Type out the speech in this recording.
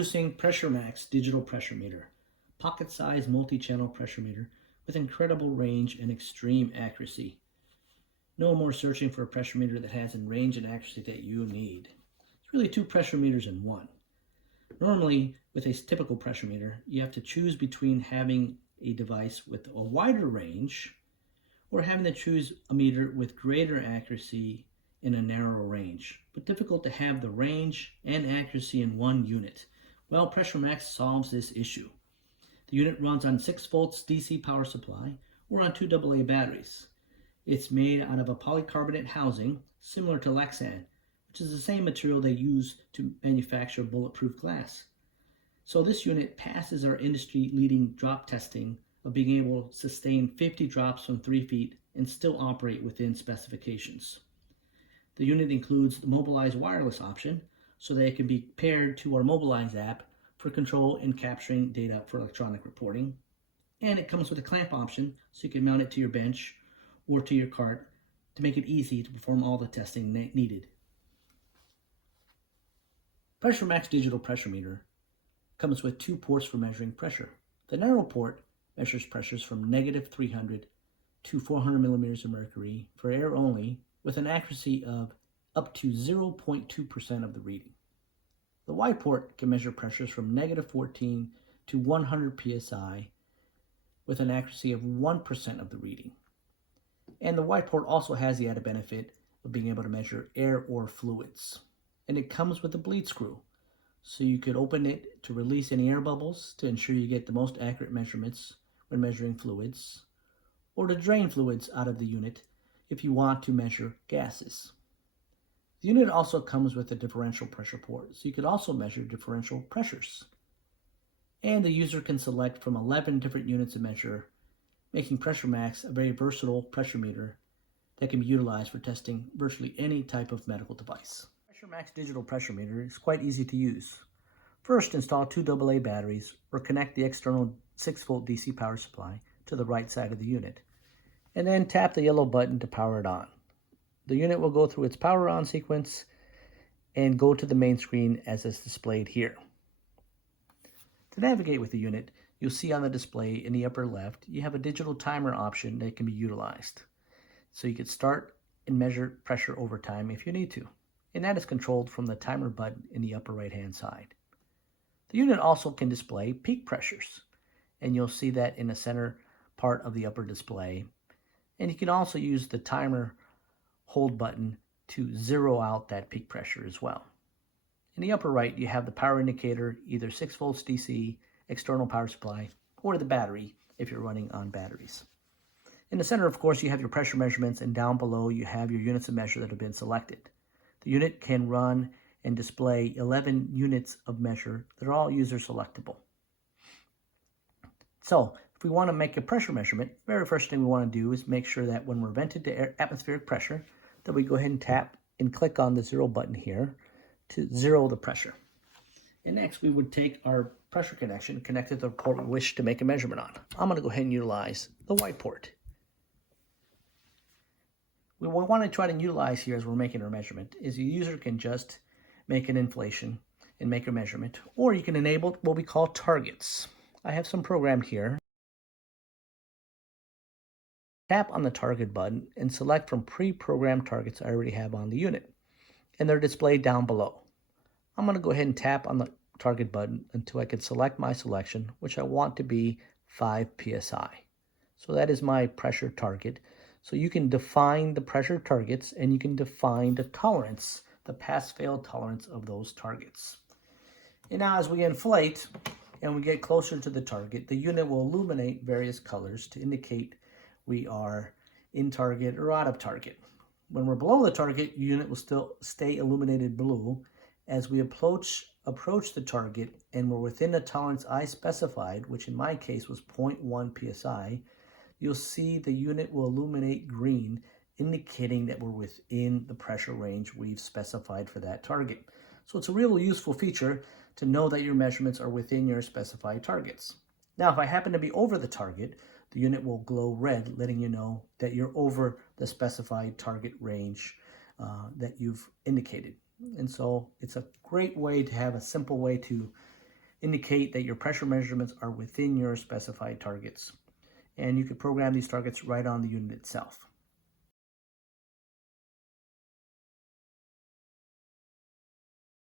Introducing Pressure Max Digital Pressure Meter, pocket-sized multi-channel pressure meter with incredible range and extreme accuracy. No more searching for a pressure meter that has the range and accuracy that you need. It's really two pressure meters in one. Normally, with a typical pressure meter, you have to choose between having a device with a wider range or having to choose a meter with greater accuracy in a narrower range, but difficult to have the range and accuracy in one unit. Well, Pressure Max solves this issue. The unit runs on 6 volts DC power supply or on 2 AA batteries. It's made out of a polycarbonate housing similar to Lexan, which is the same material they use to manufacture bulletproof glass. So this unit passes our industry-leading drop testing of being able to sustain 50 drops from 3 feet and still operate within specifications. The unit includes the Mobilize wireless option so that it can be paired to our Mobilize app for control and capturing data for electronic reporting. And it comes with a clamp option so you can mount it to your bench or to your cart to make it easy to perform all the testing needed. Pressure Max Digital Pressure Meter comes with 2 ports for measuring pressure. The narrow port measures pressures from -300 to 400 millimeters of mercury for air only, with an accuracy of up to 0.2% of the reading. The wide port can measure pressures from -14 to 100 psi with an accuracy of 1% of the reading. And the wide port also has the added benefit of being able to measure air or fluids. And it comes with a bleed screw, so you could open it to release any air bubbles to ensure you get the most accurate measurements when measuring fluids, or to drain fluids out of the unit if you want to measure gases. The unit also comes with a differential pressure port, so you could also measure differential pressures. And the user can select from 11 different units to measure, making Pressure Max a very versatile pressure meter that can be utilized for testing virtually any type of medical device. Pressure Max Digital Pressure Meter is quite easy to use. First, install 2 AA batteries or connect the external 6 volt DC power supply to the right side of the unit, and then tap the yellow button to power it on. The unit will go through its power on sequence and go to the main screen as is displayed here. To navigate with the unit, you'll see on the display in the upper left, you have a digital timer option that can be utilized. So you could start and measure pressure over time if you need to, and that is controlled from the timer button in the upper right hand side. The unit also can display peak pressures, and you'll see that in the center part of the upper display. And you can also use the timer hold button to zero out that peak pressure as well. In the upper right, you have the power indicator, either 6 volts DC, external power supply, or the battery if you're running on batteries. In the center, of course, you have your pressure measurements, and down below you have your units of measure that have been selected. The unit can run and display 11 units of measure that are all user selectable. So if we want to make a pressure measurement, the very first thing we want to do is make sure that when we're vented to atmospheric pressure, that we go ahead and tap and click on the 0 button here to zero the pressure. And next we would take our pressure connection connected to the port we wish to make a measurement on. I'm going to go ahead and utilize the white port. What we want to try to utilize here as we're making our measurement is the user can just make an inflation and make a measurement, or you can enable what we call targets. I have some programmed here. Tap on the target button and select from pre-programmed targets I already have on the unit, and they're displayed down below. I'm going to go ahead and tap on the target button until I can select my selection, which I want to be 5 psi. So that is my pressure target. So you can define the pressure targets, and you can define the tolerance, the pass-fail tolerance of those targets. And now as we inflate and we get closer to the target, the unit will illuminate various colors to indicate we are in target or out of target. When we're below the target, the unit will still stay illuminated blue. As we approach the target and we're within the tolerance I specified, which in my case was 0.1 psi, you'll see the unit will illuminate green, indicating that we're within the pressure range we've specified for that target. So it's a real useful feature to know that your measurements are within your specified targets. Now, if I happen to be over the target, the unit will glow red, letting you know that you're over the specified target range that you've indicated. And so it's a great way to have a simple way to indicate that your pressure measurements are within your specified targets. And you can program these targets right on the unit itself.